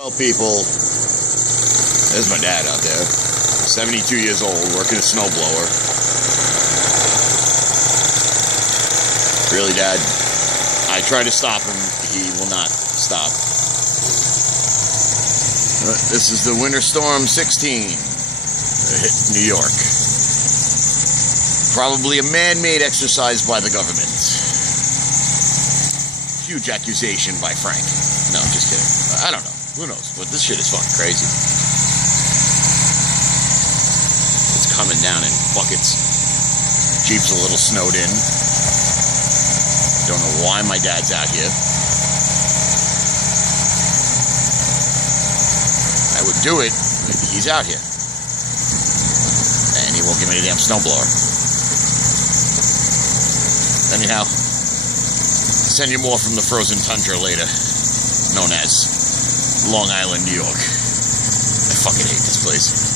Well, people, there's my dad out there, 72 years old, working a snowblower. Really, Dad, I try to stop him, he will not stop. This is the Winter Storm 16 that hit New York. Probably a man-made exercise by the government. Huge accusation by Frank. No, just kidding. I don't know. Who knows? But this shit is fucking crazy. It's coming down in buckets. Jeep's a little snowed in. Don't know why my dad's out here. I would do it, but he's out here. And he won't give me a damn snowblower. Anyhow, send you more from the frozen tundra later, known as Long Island, New York. I fucking hate this place.